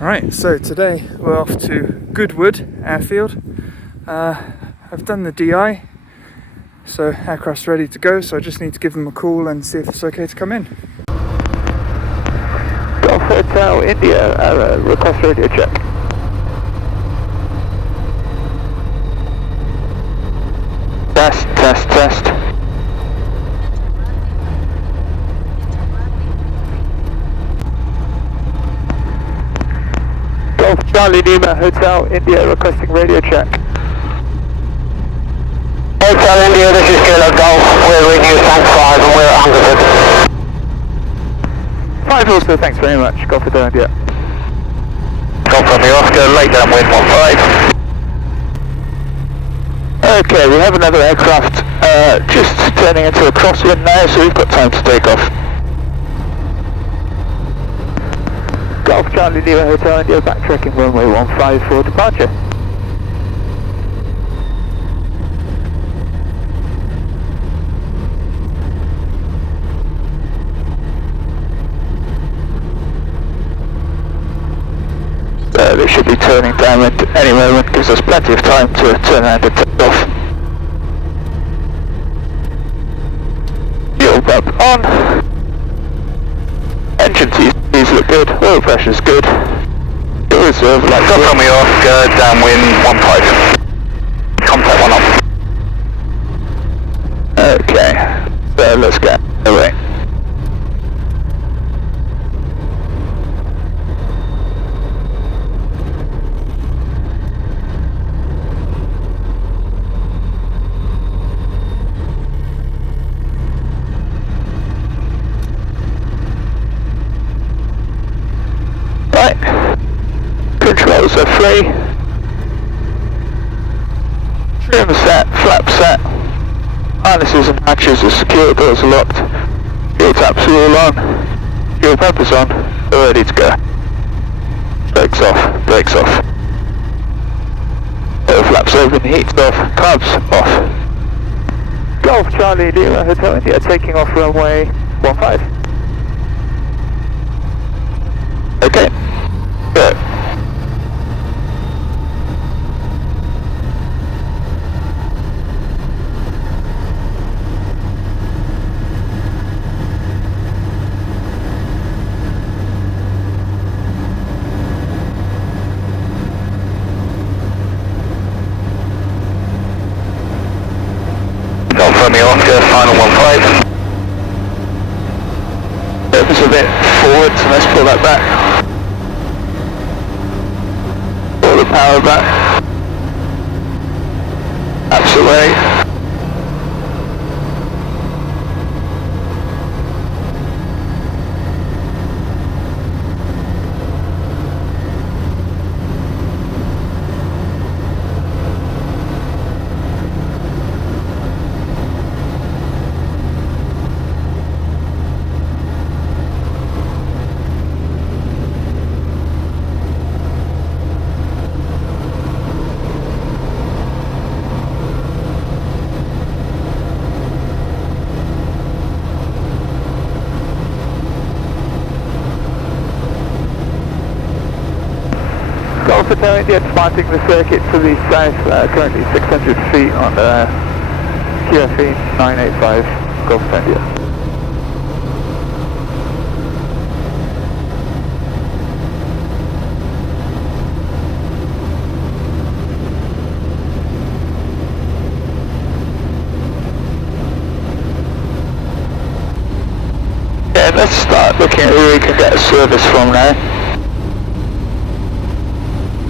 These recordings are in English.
Right, so today we're off to Goodwood Airfield. I've done the DI, so aircraft's ready to go, so I just need to give them a call and see if it's okay to come in. Golf Hotel India, request radio check. Test. Golf Charlie Lima Hotel India requesting radio check. Hotel India, this is Kilo Golf. We're reading you Tank 5 and we're at Hungerford. 5 also, thanks very much. Golf Hotel India. Golf from the Oscar, late down wind 15. Okay, we have another aircraft just turning into a crosswind now, so we've got time to take off. Golf Charlie Lima Hotel India, backtracking runway 15 for departure. They should be turning down at any moment, gives us plenty of time to turn around and take off. Fuel pump on. Engine TCs look good, oil pressure's good. Fuel reserve like Golf from the Oscar, downwind 15. Contact 1 up. Okay, so let's get away. Right, controls are free, trim set, flap set, harnesses and hatches are secure, doors are locked, fuel taps are all on, fuel pump is on, we're ready to go. Brakes off, flaps open, heat's off, carbs off. Golf Charlie Lima Hotel India taking off runway 15. Okay. Go. Golf from the Oscar, final 15. Surface a bit forward, so let's pull that back. Pull the power back. Taps away. Golf Hotel India departing the circuit to the south, currently 600 feet on QFE 985 Golf Hotel India. Yeah, let's start looking at who we can get a service from now.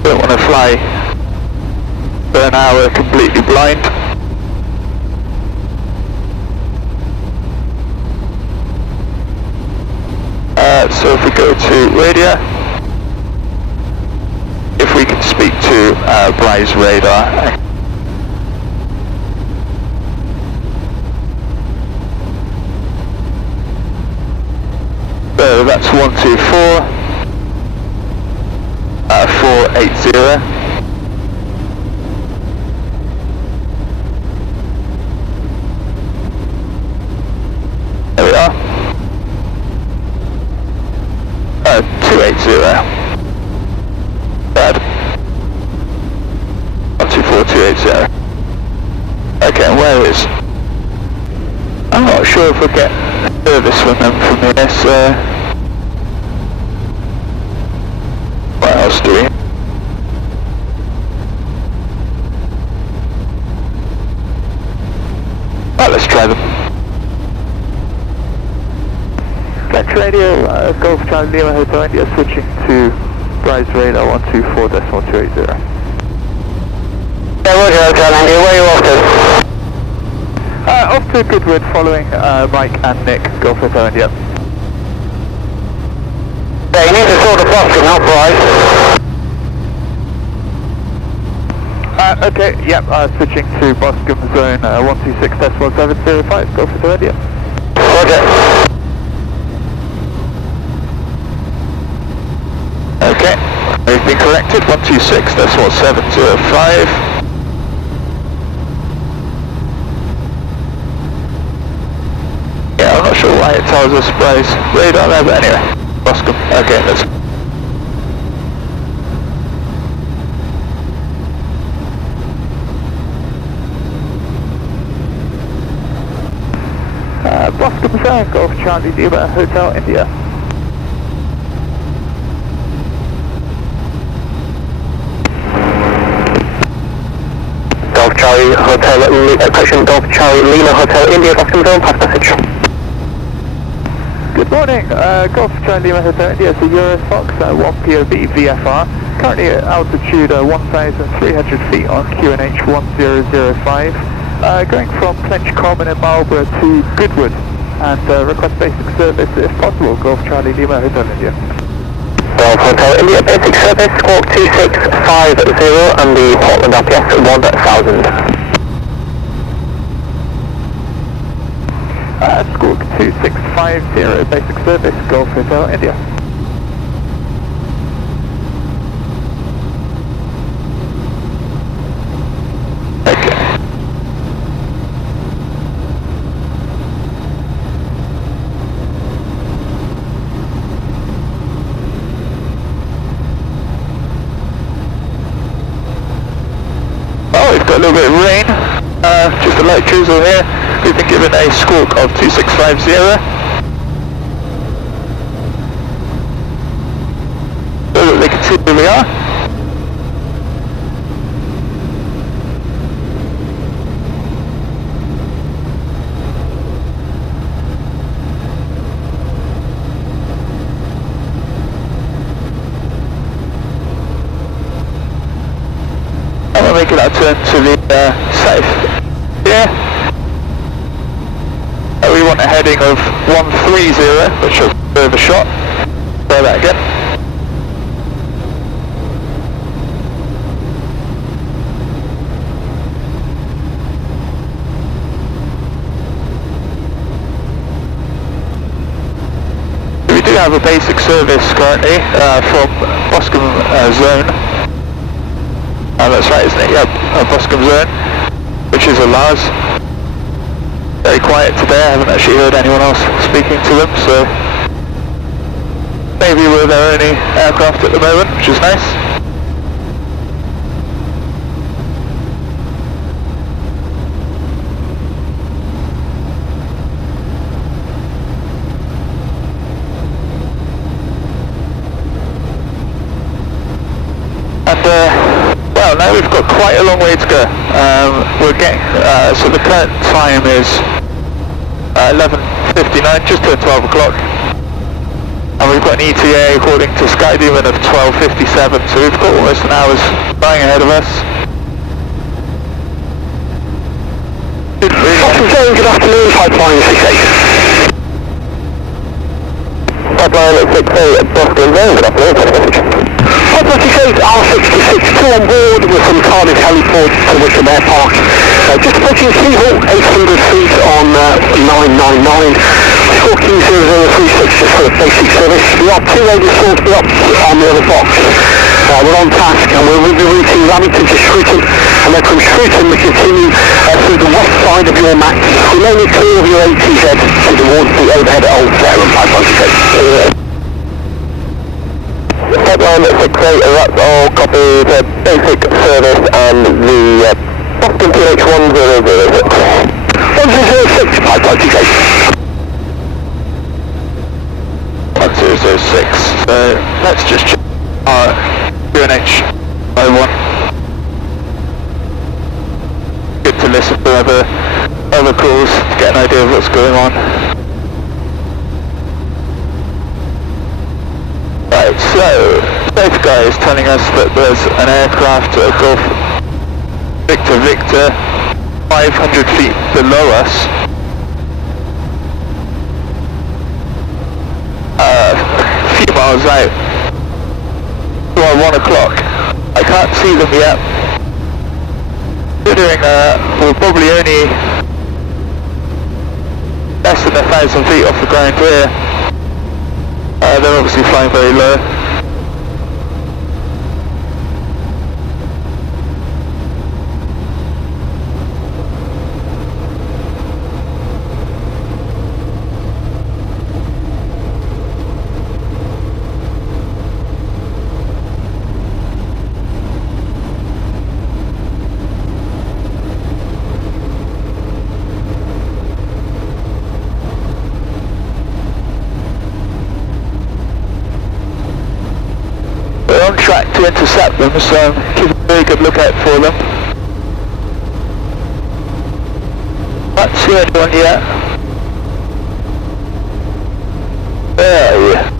Don't want to fly for an hour completely blind. So if we go to radio, if we can speak to Bryce radar. So that's 124. 480. There we are. 280. 1280. Okay, and where is... I'm not sure if we'll get service from them from here, so... What else do we... Right, let's try them. Flex radio, Golf Charlie Lima Hotel India, switching to Rise Radar 124.280. Yeah, Roger, Hotel India, where are you off to? Off to Goodwood, following Mike and Nick, Golf Hotel India. Yeah, you need to sort the Boston, not Bryce. Okay, yep, switching to Boscombe Zone 126.705, Golf Hotel India. Roger. Okay, we've been corrected, 126.705. Yeah, I'm not sure why it tells us Rise Radar there, but anyway, Boscombe, okay, let's go. Boscombe Zone, Golf Charlie Lima Hotel India. Golf Charlie Hotel, correction, Golf Charlie Lima Hotel India, Boston Zone, pass message. Good morning, Golf Charlie Lima Hotel India, it's the Eurofox 1POB VFR, currently at altitude 1,300 feet on QNH 1005, going from Clench Common in Marlborough to Goodwood, and request basic service if possible, Golf Charlie Lima Hotel India. Golf Hotel India, basic service, squawk 2650 and the Portland RPS 1000. Squawk 2650, basic service, Golf Hotel India. Okay. Oh, we've got a little bit of rain, just a light drizzle here. We've been given a squawk of 2650. So that they can see where we are. And we're making our turn to the south. Yeah. We want a heading of 130, which is a bit of a shot. Try that again. We do have a basic service currently from Boscombe Zone. That's right, isn't it? Yep, Boscombe Zone, which is a Lars. Very quiet today, I haven't actually heard anyone else speaking to them, so maybe we're their only aircraft at the moment, which is nice. And well, now we've got quite a long way to go. We're getting, so the current time is 11:59, just turned 12 o'clock. And we've got an ETA according to SkyDemon of 12:57, so we've got almost an hour's flying ahead of us. Good afternoon, Pipeline 68. Pipeline 68 at Boston Zone, good afternoon, pass message. Pipeline 68, R66, two on board with some Cardiff heliport to Wickham Air Park. Just approaching Seahawk, 800 feet on 999. Squawking 0036 just for a basic service. We are two radio source blocks on the other box. We're on task and we'll be routing Lamington to Shrewton, and then from Shrewton we continue through the west side of your max. We may need clear of your ATZ towards the overhead at Old Fair and 516. Headline 68, that's all copied, basic service and the Boston PH 1006. 1006, pipeline TK. 1006, so let's just check our UNH 01. Good to listen to other calls to get an idea of what's going on. Right, so both guys telling us that there's an aircraft at Golf Victor 500 feet below us. A few miles out. Well, 1 o'clock. I can't see them yet. Considering we're probably only less than 1,000 feet off the ground here. They're obviously flying very low. On track to intercept them, so keep a very good lookout for them. Can't see anyone yet. There.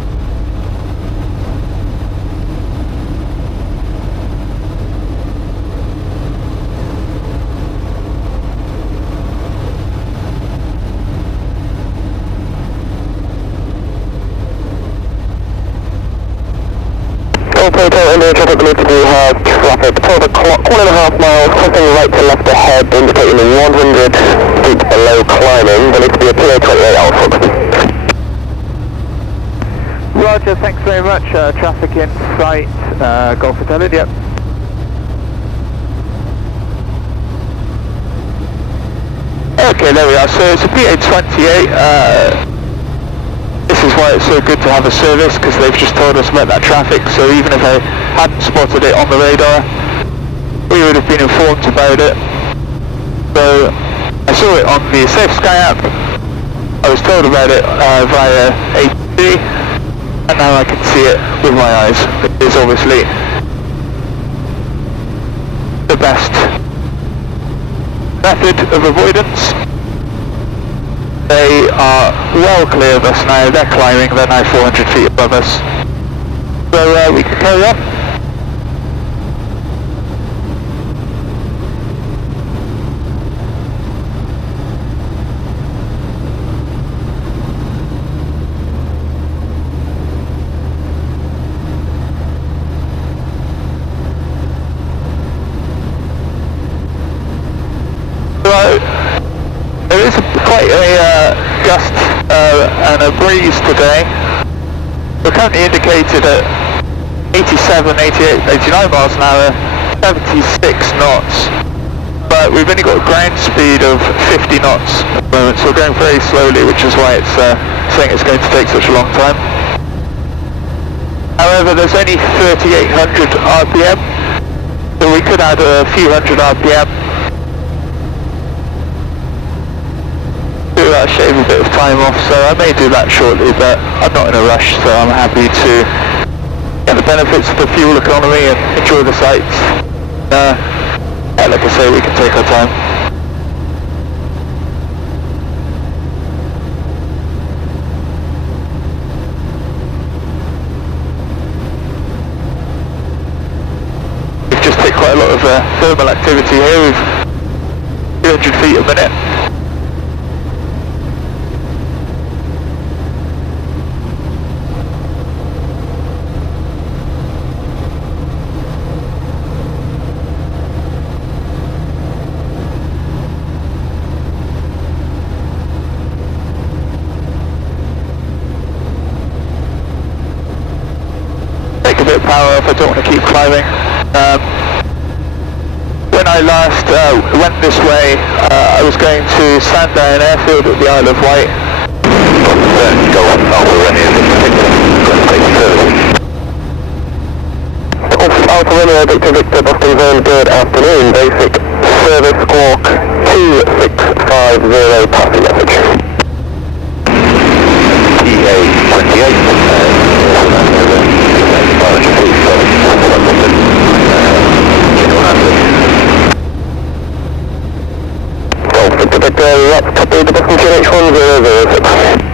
Operator, under traffic believed to be traffic 12 o'clock, 1.5 miles, crossing right to left ahead, indicating 100 feet below climbing, believed to be a PA 28 Alpha. Roger, thanks very much. Traffic in sight, Golf Hotel, yep. Okay, there we are. So it's a PA 28. This is why it's so good to have a service, because they've just told us about that traffic, so even if I hadn't spotted it on the radar, we would have been informed about it. So I saw it on the Safe Sky app, I was told about it via ATC, and now I can see it with my eyes. It is obviously the best method of avoidance. They are well clear of us now, they're climbing, they're now 400 feet above us. So we can carry on. There is quite a gust and a breeze today. We're currently indicated at 87, 88, 89 miles an hour, 76 knots. But we've only got a ground speed of 50 knots at the moment, so we're going very slowly, which is why it's saying it's going to take such a long time. However, there's only 3,800 RPM, so we could add a few hundred RPM. Shave a bit of time off, so I may do that shortly, but I'm not in a rush, so I'm happy to get the benefits of the fuel economy and enjoy the sights. Like I say, we can take our time. We've just hit quite a lot of thermal activity here. We've 200 feet a minute. Power off, I don't want to keep climbing. When I last went this way, I was going to Sandown Airfield at the Isle of Wight. Go on, Alpha Romeo, Alpha Romeo, Victor, Boston Zone, good afternoon, basic service squawk 2650, passing message. EA 28, Victor, copy the booking QNH1006.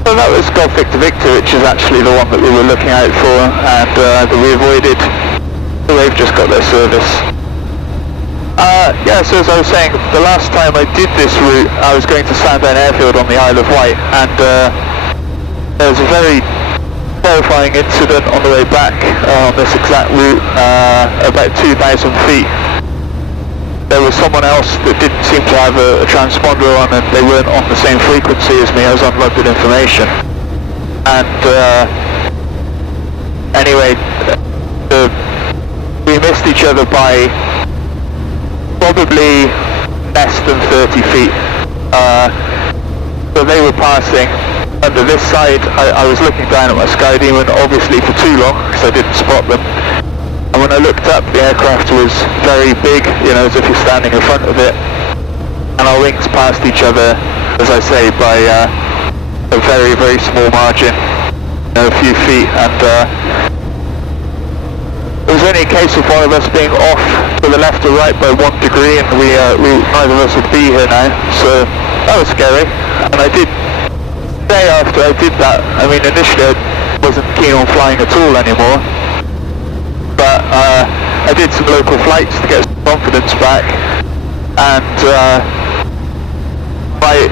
So that was Golf Victor Victor, which is actually the one that we were looking out for, and that we avoided. So they've just got their service. Yeah, so as I was saying, the last time I did this route, I was going to Sandown Airfield on the Isle of Wight, and there was a very terrifying incident on the way back on this exact route, about 2,000 feet. There was someone else that didn't seem to have a transponder on, and they weren't on the same frequency as me. I was on London information, and anyway, we missed each other by probably less than 30 feet. So they were passing under this side. I was looking down at my Sky Demon, obviously for too long, because I didn't spot them. And when I looked up, the aircraft was very big, you know, as if you're standing in front of it. And our wings passed each other, as I say, by a very, very small margin, you know, a few feet. And it was only a case of one of us being off to the left or right by 1 degree, and we neither of us would be here now. So that was scary. And I did say after I did that, I mean, initially I wasn't keen on flying at all anymore, but I did some local flights to get some confidence back, and my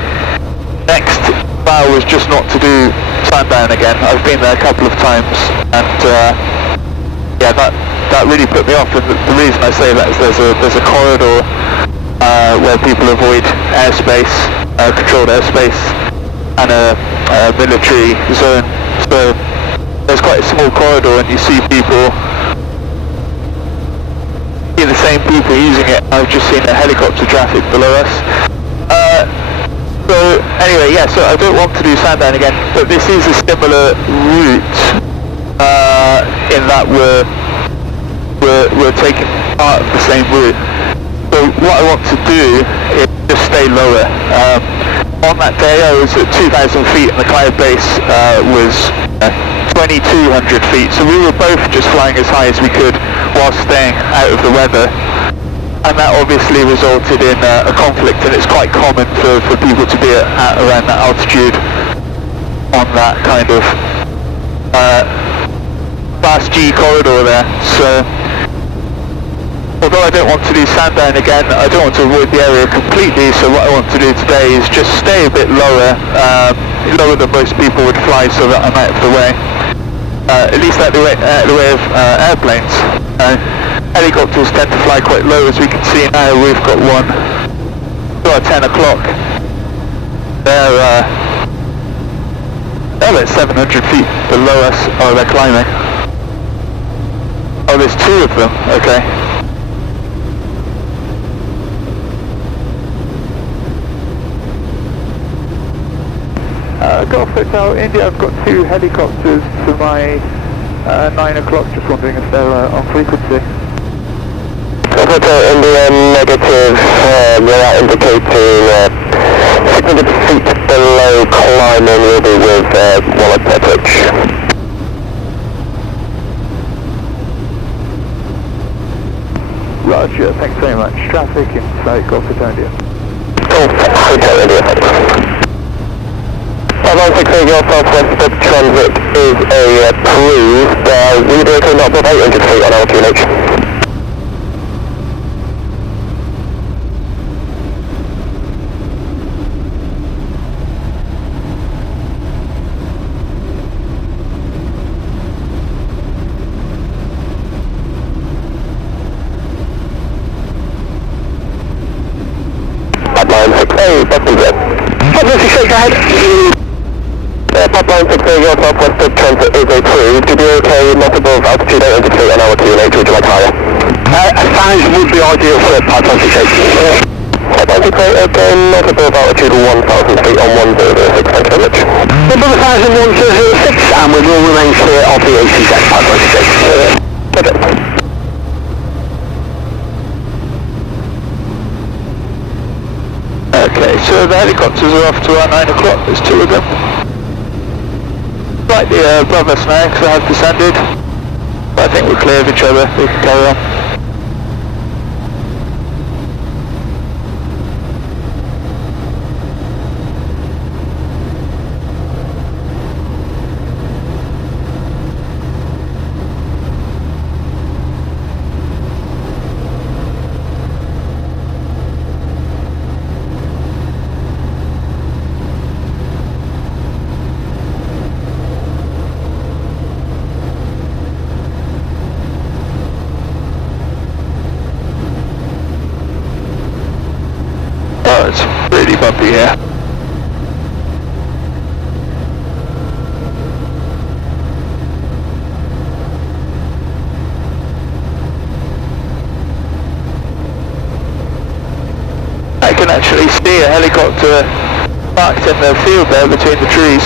next vow was just not to do Sandown again. I've been there a couple of times, and yeah, that really put me off. And the reason I say that is there's a corridor where people avoid airspace, controlled airspace, and a military zone. So there's quite a small corridor, and you see the same people using it. I've just seen a helicopter traffic below us. So anyway, yeah, so I don't want to do Sandown again, but this is a similar route in that we're taking part of the same route. So what I want to do is just stay lower. On that day I was at 2,000 feet and the cloud base was 2,200 feet, so we were both just flying as high as we could while staying out of the weather, and that obviously resulted in a conflict. And it's quite common for people to be at around that altitude on that kind of Class G corridor there. So although I don't want to do Sandown again, I don't want to avoid the area completely, so what I want to do today is just stay a bit lower, lower than most people would fly, so that I'm out of the way. At least out of the way of airplanes. Helicopters tend to fly quite low, as we can see now. We've got one at 10 o'clock. They're about 700 feet below us. Oh, they're climbing. Oh, there's two of them, okay. Golf Hotel India, I've got two helicopters to my 9 o'clock, just wondering if they're on frequency. Golf Hotel India, negative, we're indicating 600 feet below climbing, we'll be with Wallet approach. Roger, thanks very much. Traffic inside Golf Hotel India. Golf Hotel India, thanks. 596 your southwest transit is approved. Will you be okay not above 800 feet on our QNH? Pipeline 6A, Boston Jet. 596 ahead. Pipeline 6A, your southwest transit is approved. To be okay not above altitude 800 feet on our QNH, would you like higher? 1,000 would be ideal for Pipeline 6A. Pipeline 6A, okay, not above altitude 1,000 feet on 1006, thank you very much. Above 1,000, 1006, and we will remain clear of the ATC pipeline today. Okay, so the helicopters are off to our 9 o'clock, there's 2 of them. Slightly above us now because I have descended, but I think we're clear of each other, we can carry on. Oh, it's really bumpy here. I can actually see a helicopter parked in the field there between the trees.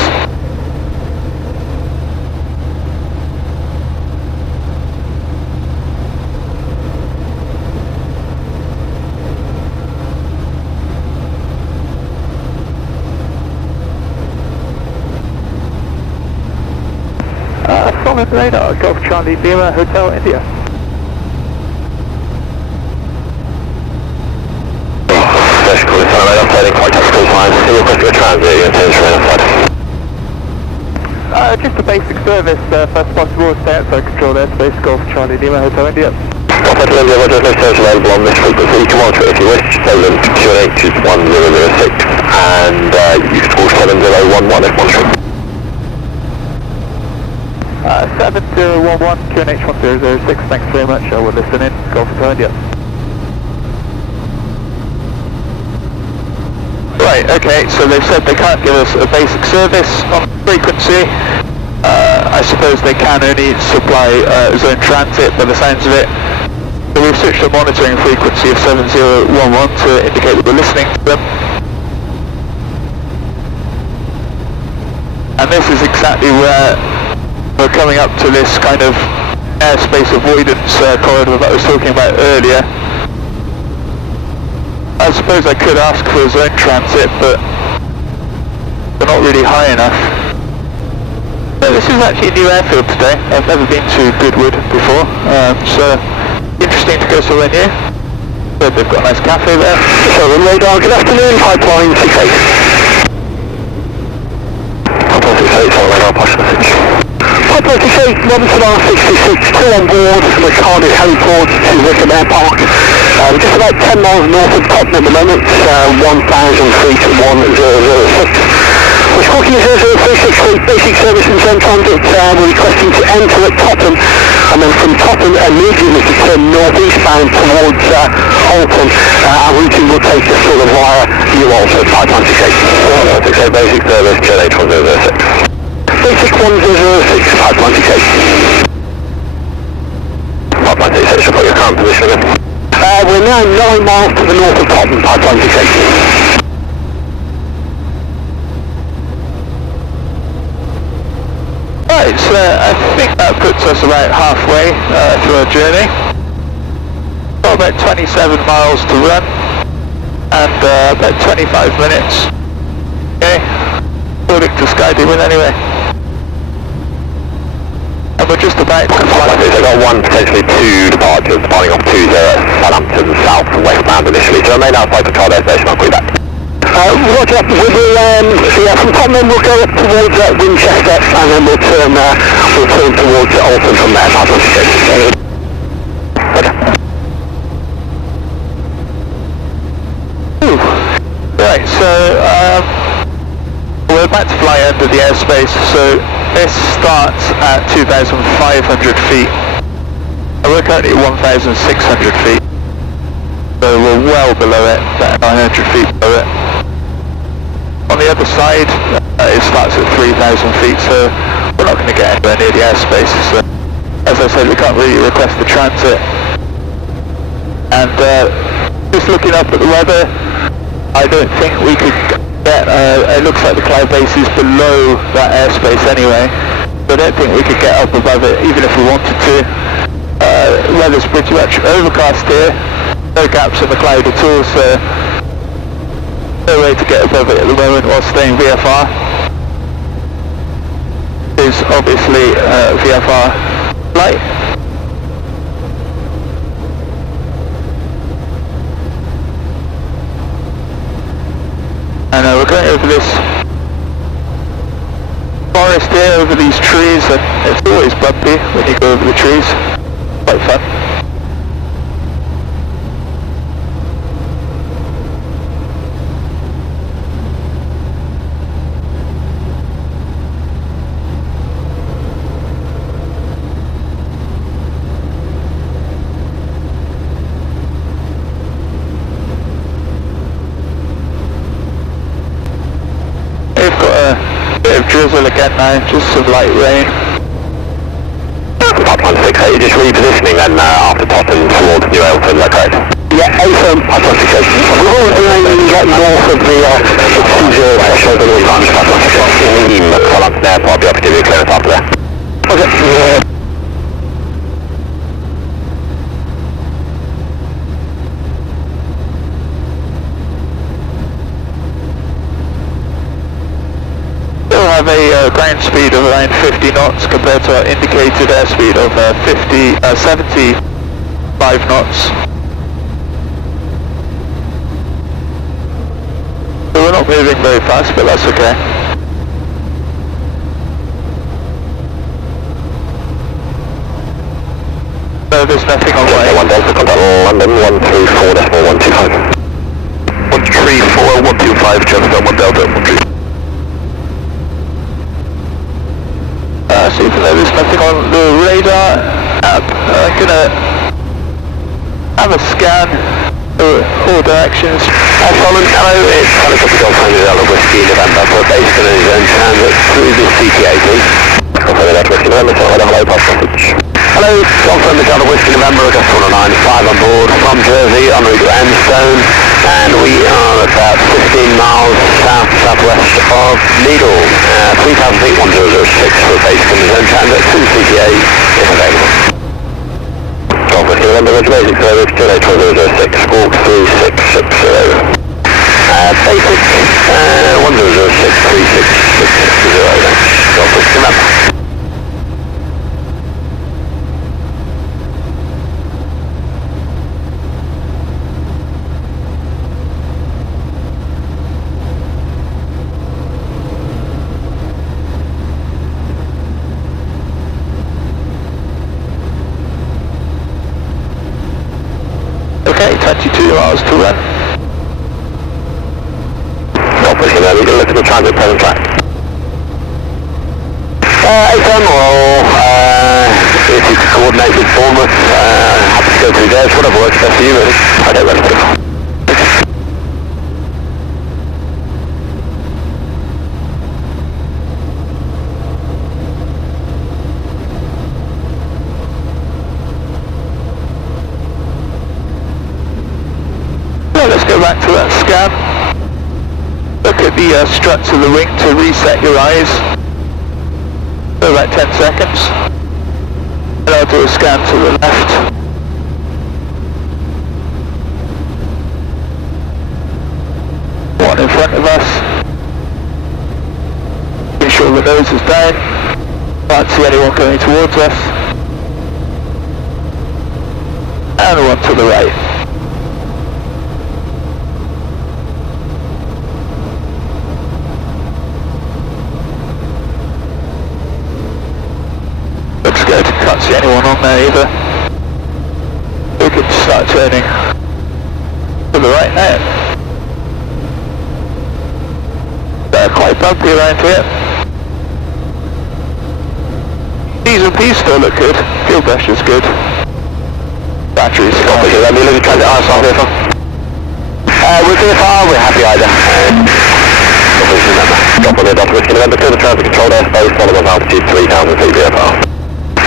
Solid radar, Golf Charlie Lima, Hotel India. That's cool, it's on radar, planning quite tactical time. So you're going to transit, you're going to turn straight outside. Just a basic service, first possible, stay outside control airspace, Golf Charlie Lima, Hotel India. Golf Hotel India, Roger, no service available on this frequency. You can monitor it if you wish. Stolen QNH is 1006 and you can call 7011 if monitoring. 7011, QNH 1006, thanks very much, I will listen in, Golf Hotel India. Right, okay, so they've said they can't give us a basic service on frequency. I suppose they can only supply zone transit by the sounds of it. So we've switched the monitoring frequency of 7011 to indicate that we're listening to them. And this is exactly where we're coming up to this kind of airspace avoidance corridor that I was talking about earlier. I suppose I could ask for zone transit, but they're not really high enough. This is actually a new airfield today. I've never been to Goodwood before, so interesting to go somewhere new. But they've got a nice cafe there. So radar, good afternoon, pipeline 68. Pipeline 68, so radar, pass message. Pipeline 68, Robinson R66, still on board from the Cardiff heliport to Wickham Air Park. We're just about 10 miles north of Tottenham at the moment, 1,000 feet, 1006. We're squawking 0036 for basic service in Zone Transit. We're requesting to enter at Tottenham, and then from Tottenham immediately to turn northeastbound towards Alton. Our routing will take us sort of via New Alton, pipeline 68. 68 basic service, QNH 1006. Basic 1006, pipeline 68. Pipeline 68, should put your current position in. We're now 9 miles to the north of Tottenham, pipeline 68. Right, so I think that puts us about halfway through our journey. Got about 27 miles to run and about 25 minutes. Okay, according to Skydiving anyway. And we're just about to fly. I've got one, potentially 2 departures, departing off 20 Southampton south and westbound initially. So remain outside the Cardiff station, I'll call you back. Roger, we will, from Tottenham we'll go up towards Winchester and then we'll turn towards Alton from there. Right, so we're about to fly under the airspace, so this starts at 2,500 feet and we're currently at 1,600 feet, so we're well below it, about 900 feet below it. On the other side, it starts at 3,000 feet, so we're not going to get anywhere near the airspace. So, as I said, we can't really request the transit. And just looking up at the weather, I don't think we could get, it looks like the cloud base is below that airspace anyway. So I don't think we could get up above it even if we wanted to. Weather's pretty much overcast here, no gaps in the cloud at all, so no way to get above it at the moment while staying VFR. Is obviously VFR flight. And we're going over this forest here, over these trees, and it's always bumpy when you go over the trees. Quite fun. We've got a bit of drizzle again now, just some light rain. Pipeline 68, just repositioning then after Tottenham towards New Elton, is that correct? Yeah, A-firm, Pipeline 68. We're all get north of the 20 threshold of the launch, Pipeline 68. Southampton Airport, I'll be able to give you a clearance after that. Okay. Have a ground speed of around 50 knots compared to our indicated airspeed of 75 knots. So we're not moving very fast, but that's okay. So there's nothing on way. 1 Delta, contact London, 134.125. 134.125, Chester, 1 Delta, 134. So even though there's nothing on the radar app, I'm gonna have a scan all directions. Solomon, hello, it's Helicopter Golf Hotel Whiskey November for a base collision transit through the CTA, please. Confirm that Whiskey November, hello, pass message. Hello, confirm the Hotel Whiskey November, Augusta 195 on board from Jersey en route to Enstone, and we are about 15 miles south-southwest of Needle. 3,000 feet, 1006 for a base collision transit through CTA, if available. Golf Whiskey November, basic service, 208 squawk 3660. Basic 1006 3660 then. Golf Whiskey November. Okay, 22 miles to run. Golf Whiskey November, we're going to look at the transit present track. A-firm or if you could coordinate with Bournemouth, happy to go through theirs, whatever works best for you really. I don't really know. Let's go back to that scan. Look at the struts of the wing to reset your eyes. For about 10 seconds. And I'll do a scan to the left. One in front of us. Make sure the nose is down. Can't see anyone coming towards us. And one to the right. Looks good, can't see anyone on there either. We can start turning to the right now. They're quite bumpy around here. T's and P's still look good, fuel pressure's good. Batteries Copy, let me look at transit RSR VFR. With VFR, we're happy either. Drop on the Delta Whiskey November, clear the traffic controlled airspace, follow of altitude 3,000 feet VFR.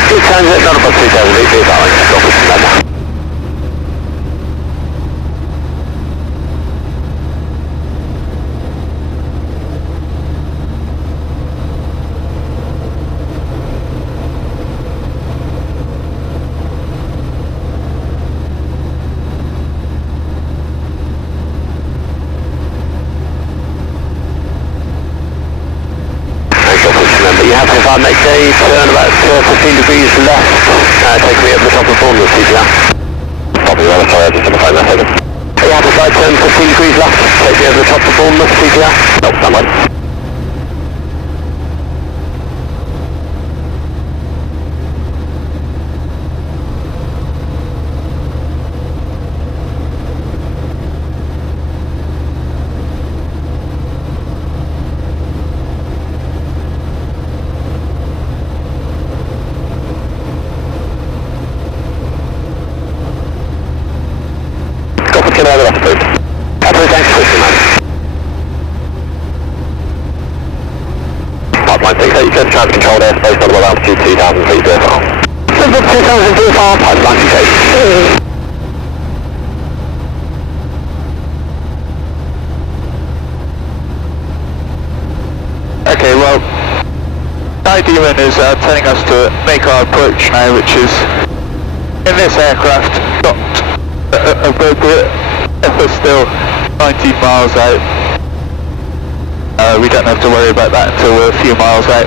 Good transit, not above 3,000 feet VFR, drop Whiskey November. Alpha 5, make a turn about 15 degrees left, take me up the top of Bournemouth, CPR. Probably well, sorry, I just on the phone there, second. Hey, Alpha 5, turn 15 degrees left, take me over the top of Bournemouth, CPR. Nope, stand by. Get out of the please. Thanks for listening, man. Pipeline 6, you can traffic controlled airspace on about altitude 2,000 feet VFR. Simple 2,000 VFR, pipeline 6. Okay, well, Sky Demon is telling us to make our approach now, which is in this aircraft not appropriate if we're still 19 miles out. We don't have to worry about that until we're a few miles out.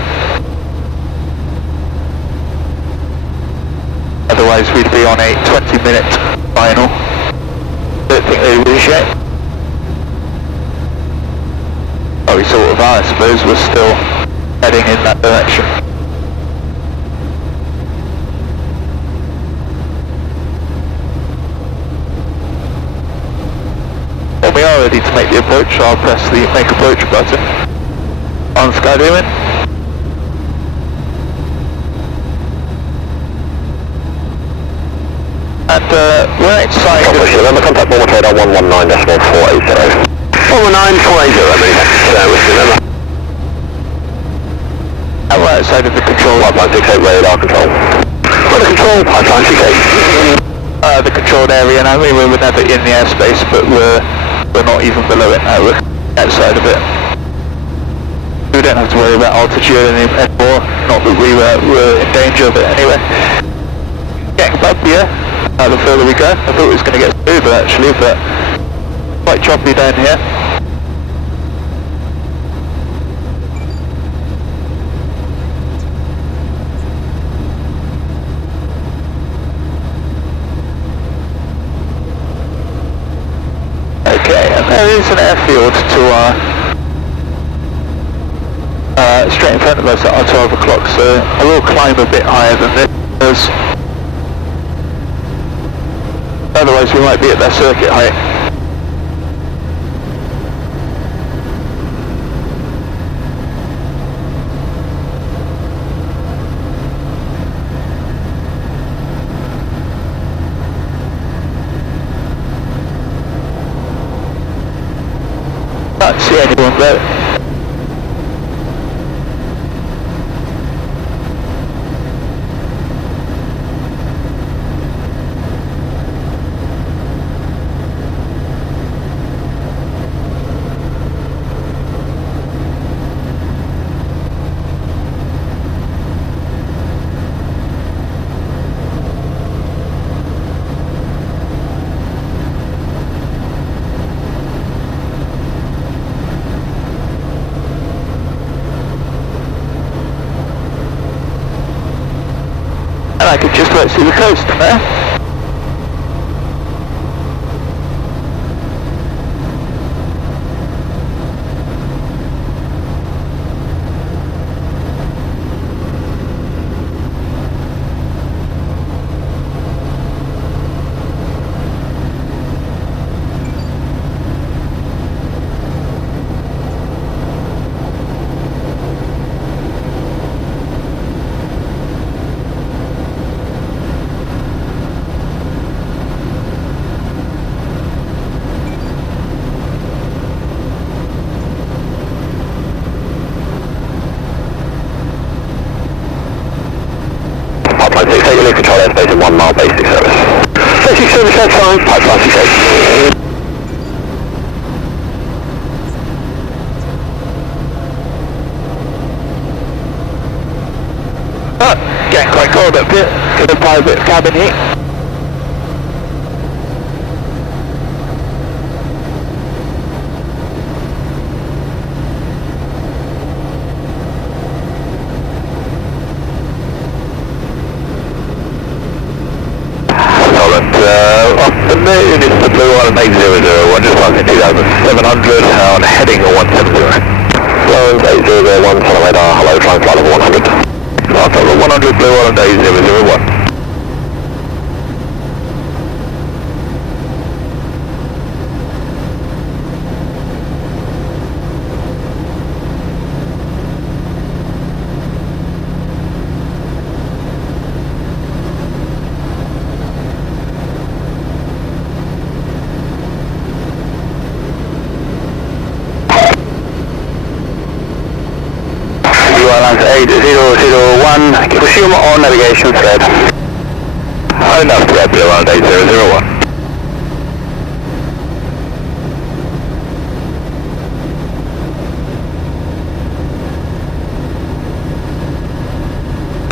Otherwise we'd be on a 20-minute final. Don't think they wish it. Oh, we sort of are, I suppose. We're still heading in that direction. When we are ready to make the approach, I'll press the make approach button on Skydemon. And we're outside of... Remember, contact Bournemouth radar 119.480. 119.480, many thanks. Remember. And we're outside of the control. Pipeline 68 radar control. We're the control, pipeline 68. The controlled area now. We were never in the airspace, but we're not even below it now. We're outside of it. We don't have to worry about altitude anymore. Not that we were in danger of it anyway. Getting bumpier the further we go. I thought it was going to get smoother actually, but quite choppy down here. Okay, and there is an airfield to straight in front of us at our 12 o'clock, so I will climb a bit higher than this. Otherwise we might be at their circuit height. Can't see anyone there. I could just about see the coast from there. Control airspace in 1 mile basic service. Basic service airtime, pipeline 68. Getting quite cold up here. Gonna buy a bit of cabin heat. afternoon, it's the Blue Island 8001, just passing 2700 on heading 170. Hello, 8001, on radar, hello, trying flight level 100. Flight level 100, Blue Island 8001. Islands 8001, resume on navigation thread. Enough thread, Blue Island 8001.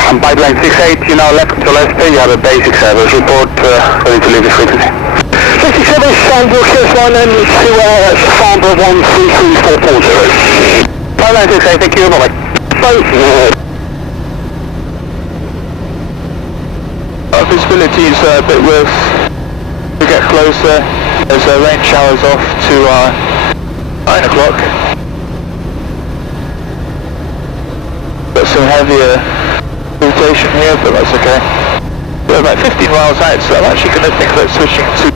And pipeline 68, you now left to left, you have a basic service report, ready to leave the frequency. 67 is Sandbrook, here's line and to Farnborough 133440. Pipeline 68, thank you, bye-bye. Visibility is a bit worse. We get closer. There's rain showers off to 9 o'clock. Got some heavier rotation here, but that's okay. We're about 15 miles out, so I'm actually going to think about switching to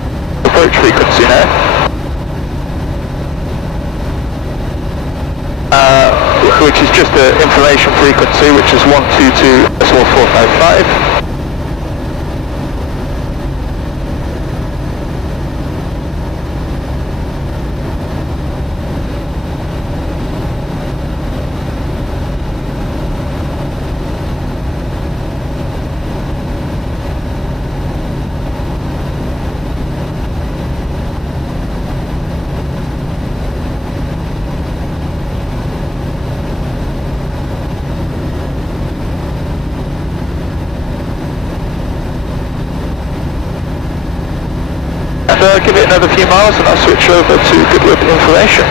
approach frequency now. Which is just an information frequency, which is 122.455. Give it another few miles and I'll switch over to Goodwood information.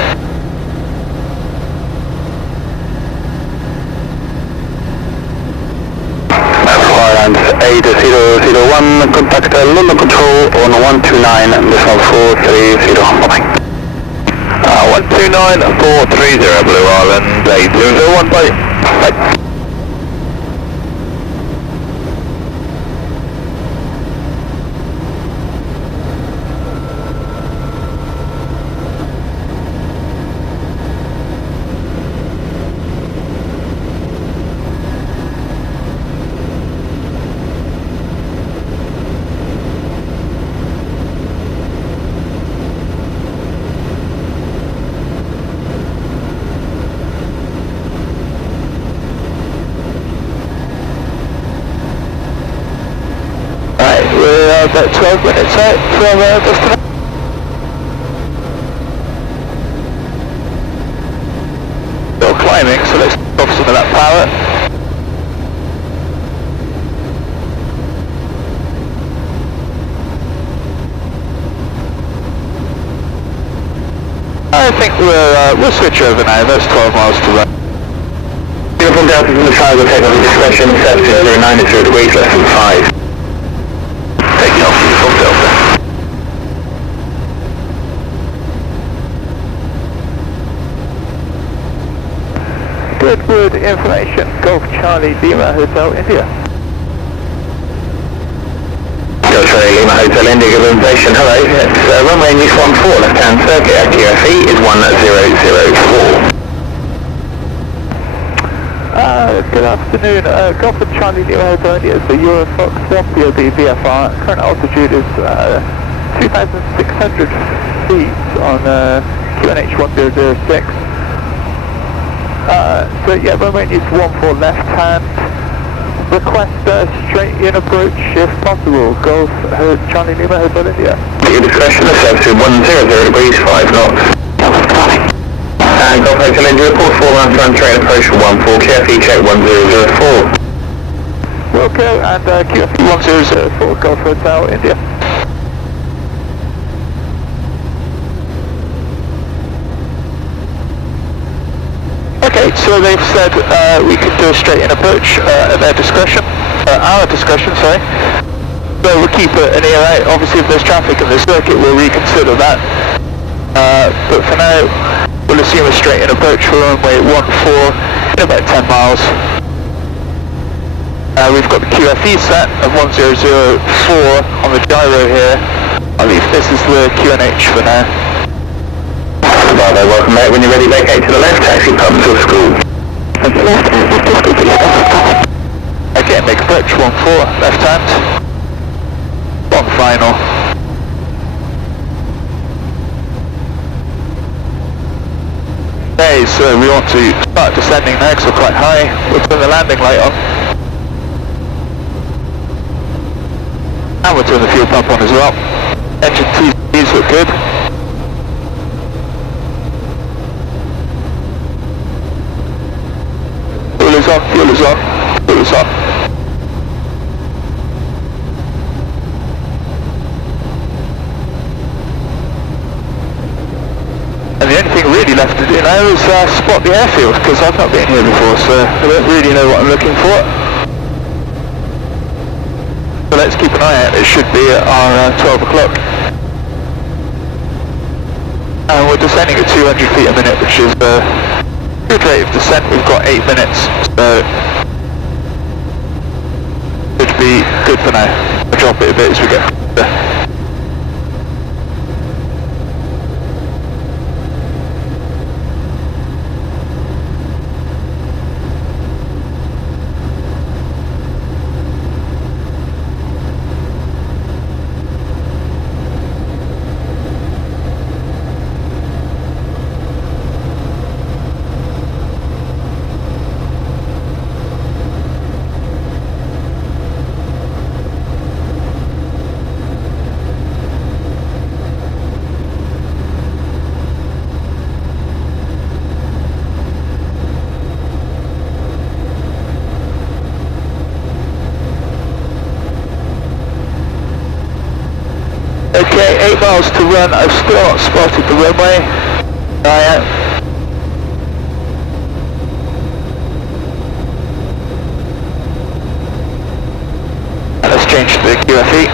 Island 8001, contact London Control on 129, this one 430, bye-bye. 129, 430, Blue Island 8001, bye. Bye. About 12 minutes out from destination. Still climbing, so let's off some of that power. I think we'll switch over now. That's 12 miles to run. Uniform Delta from the side will take off your discretion. Set to 090 degrees, less than 5. Taking off Uniform Delta. Goodwood information, Golf Charlie Lima Hotel India. Golf Charlie Lima Hotel India, good information, hello. It's runway News 14, left hand circuit, accuracy is 1004. Good afternoon, Golf Charlie Lima Hotel India, it's the Eurofox 1POB VFR, current altitude is 2,600 feet on QNH 1006. So yeah, runway needs 14 left hand, request straight in approach if possible, Golf Charlie Lima Hotel India. At your discretion, assess to 100 degrees, 5 knots. And Golf Hotel India, report 4 rounds run straight approach for 14, QFE check 1004. Wilco and QFE 1004, Golf Hotel India. Okay, so they've said we can do a straight in approach at their discretion, our discretion, sorry. So we'll keep an ear out. Obviously if there's traffic in the circuit we'll reconsider that. But for now we'll assume a straight in approach for runway 14 in about 10 miles. We've got the QFE set of 1004 on the gyro here. I believe this is the QNH for now. Bravo, welcome mate. When you're ready, vacate to the left, taxi pub to the school. To the left, after school, please. Okay, make approach 14, left hand. On final. Okay, so we want to start descending now because we're quite high. We'll turn the landing light on. And we'll turn the fuel pump on as well. Engine TCs look good. Fuel is on, fuel is on, fuel is on. And the only thing really left to do now is spot the airfield, because I've not been here before, so I don't really know what I'm looking for. So let's keep an eye out. It should be at our 12 o'clock. And we're descending at 200 feet a minute, which is a good rate of descent. We've got 8 minutes, so should be good for now. I'll drop it a bit as we get closer. Okay, 8 miles to run. I've still not spotted the runway. I am. And let's change to the QFE.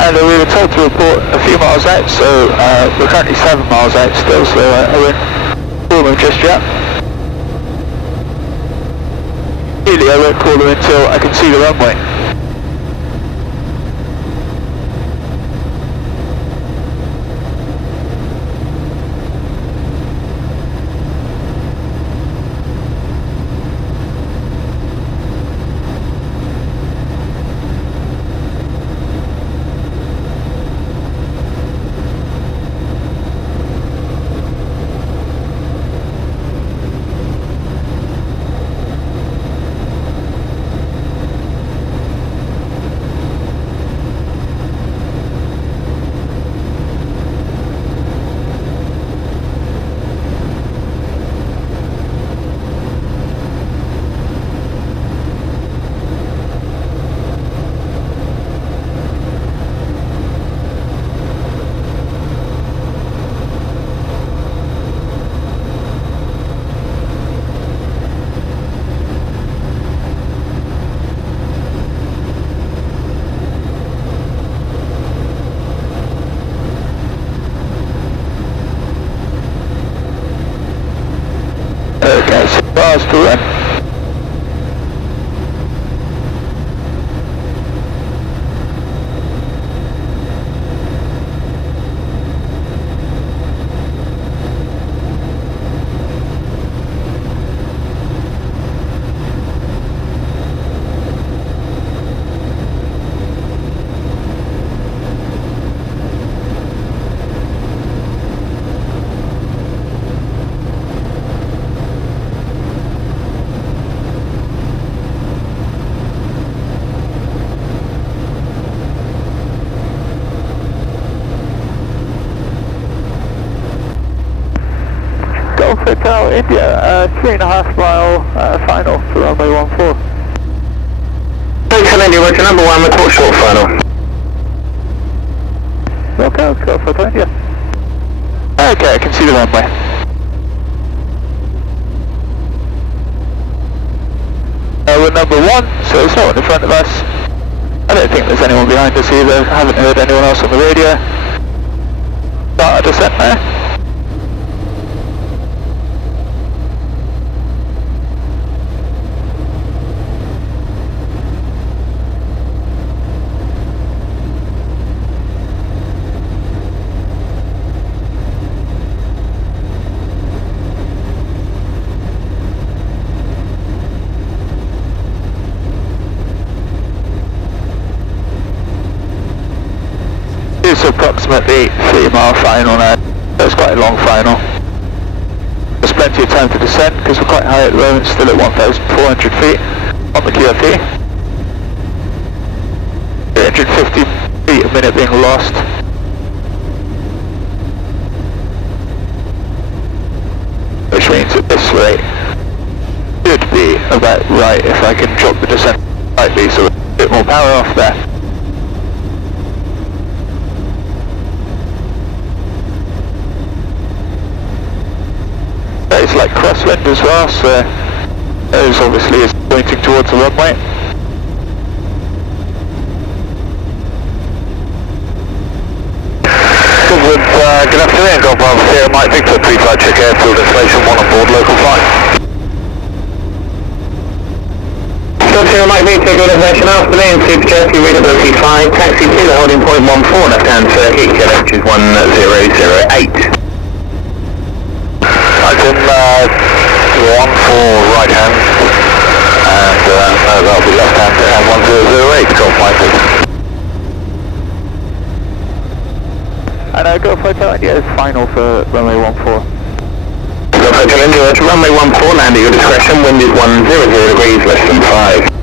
And we were told to report a few miles out, so we're currently 7 miles out still, so I won't call them just yet. Really, I won't call them until I can see the runway. Golf Hotel India, 3.5 mile final for runway 14. Thanks, India, roger number 1, report short final. Okay, let's go for India. Okay, I can see the runway. We're number 1, so there's no one in front of us. I don't think there's anyone behind us either. I haven't heard anyone else on the radio. Start our descent there. It's approximately 3 mile final now. That's quite a long final. There's plenty of time to descend because we're quite high at the moment, still at 1,400 feet on the QFE. 350 feet a minute being lost. Which means at this rate should be about right if I can drop the descent slightly so a bit more power off there. It's like crosswind as well, so those obviously is pointing towards the runway. Goodwood, good afternoon, Golf Bravo Sierra Mike Victor, pre-flight check airfield information 1 on board, local flight. Golf Sierra Mike Victor, good information, afternoon, Super Jersey, readability 5, taxi to the holding point 14, left hand circuit, QNH is 1008. I can 1 for right hand, and that'll be left hand and 1008, Golf Mike Victor. And Golf Hotel India is final for runway 14. Golf Hotel India, to runway 14, land at your discretion, wind is 100 degrees, less than 5.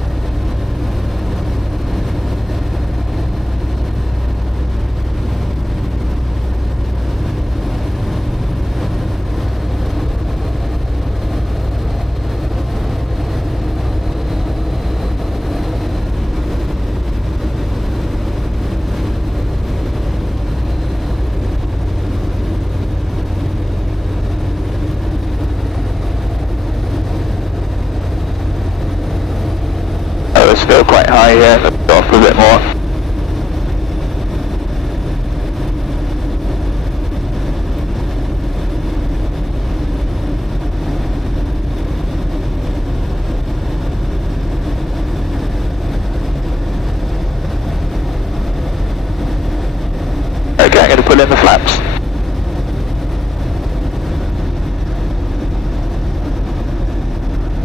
We're still quite high here, let's go off a bit more. Okay, I'm going to put in the flaps.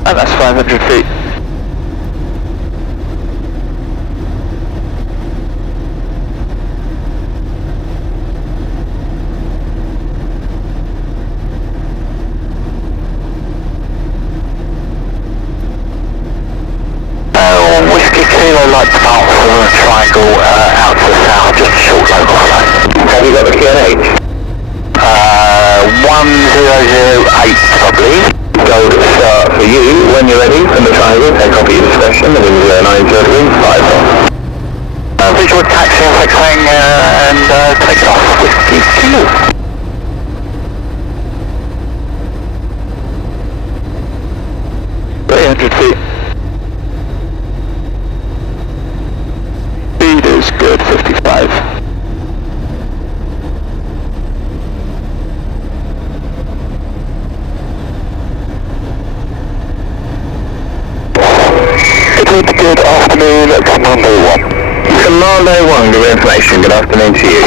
And that's 500 feet. Like bounce from a triangle out to the south, just a short local flight. Have you got the QNH? 1008, I believe. Go to start for you when you're ready from the triangle. Take off at your discretion. The wind is 90 degrees, 5 off. Visual taxi and fixing and take off Whiskey Kilo. feet. Speed is good, 55. Good afternoon, Commando 1. Commando 1, good information, good afternoon to you.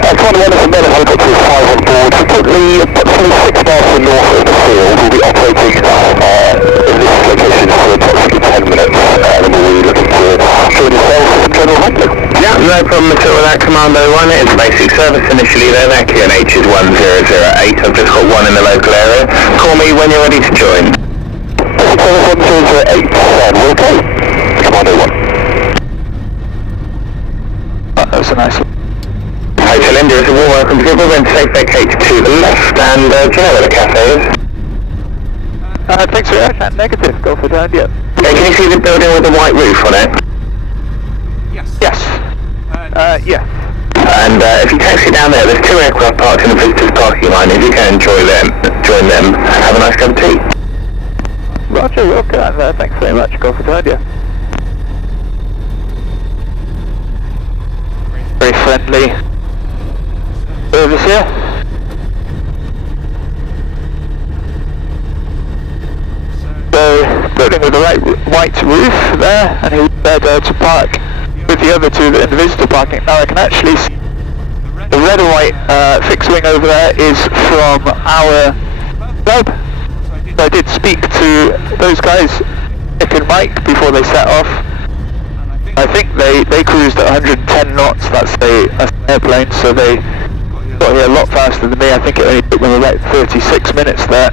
Flight 1 from Bell Helicopter is 5 on board, approximately 6 miles to the north of the field. We'll be operating in this location for approximately 10 minutes, and then we'll be looking to join yourself in general handling. Yeah, no problem at all with that, Commando 1. It's basic service initially there, that QNH is 1008. I've just got one in the local area. Call me when you're ready to join. 1008, and we're okay. Commando 1. That was a nice one. Hotel India is a warm welcome to Goodwood, and safe vacate to the left, and do you know where the cafe is? Thanks very much, and negative, go for down, yeah. Okay, can you see the building with the white roof on it? Yes. Yeah. And if you taxi down there, there's 2 aircraft parked in the visitors parking line. If you can join them, and have a nice cup of tea. Roger, we'll go down there, thanks very much, go for down, yeah. Very friendly service here. So, building with the white roof there, and he's there to park with the other 2 in the visitor parking. Now I can actually see the red and white fixed wing over there is from our club. So I did speak to those guys, Nick and Mike, before they set off. I think they cruised at 110 knots, that's an airplane, so they got here a lot faster than me. I think it only took them about 36 minutes there.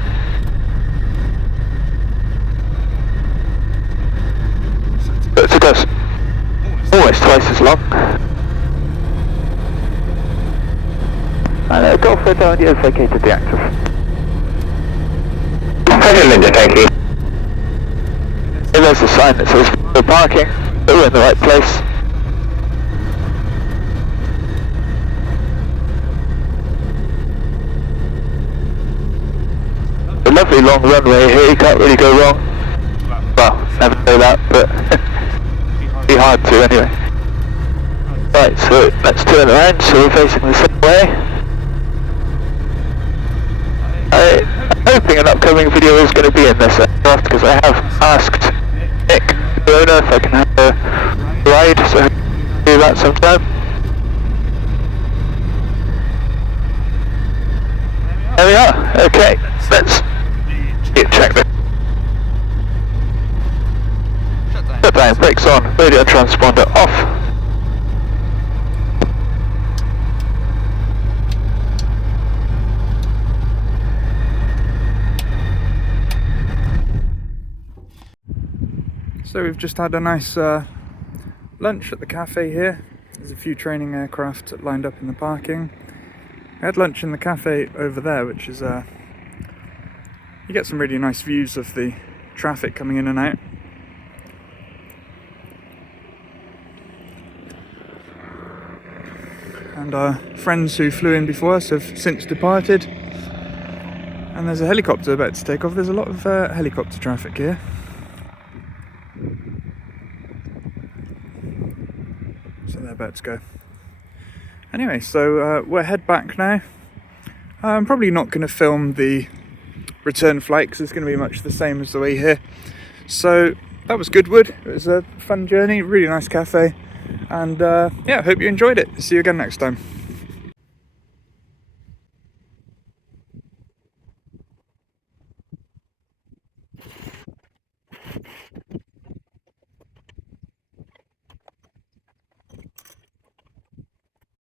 But it took us almost twice as long. And Golf Red Idea vacated the active. Pleasure, Linda, thank you. And there's a sign that says for parking, but we're in the right place. A lovely long runway here, you can't really go wrong. Well, never know that, but be hard to anyway. Right, so let's turn around, so we're facing the same way. I'm hoping an upcoming video is going to be in this aircraft, because I have asked Nick, the owner, if I can have a ride, so I can do that sometime. There we are, okay, let's check this. Shut down, brakes on, radio transponder off. So we've just had a nice lunch at the cafe here. There's a few training aircraft lined up in the parking. We had lunch in the cafe over there, which is you get some really nice views of the traffic coming in and out. And our friends who flew in before us have since departed. And there's a helicopter about to take off. There's a lot of helicopter traffic here. So they're about to go. Anyway, so we'll head back now. I'm probably not going to film the return flight because it's going to be much the same as the way here. So that was Goodwood. It was a fun journey, really nice cafe. And yeah, hope you enjoyed it. See you again next time.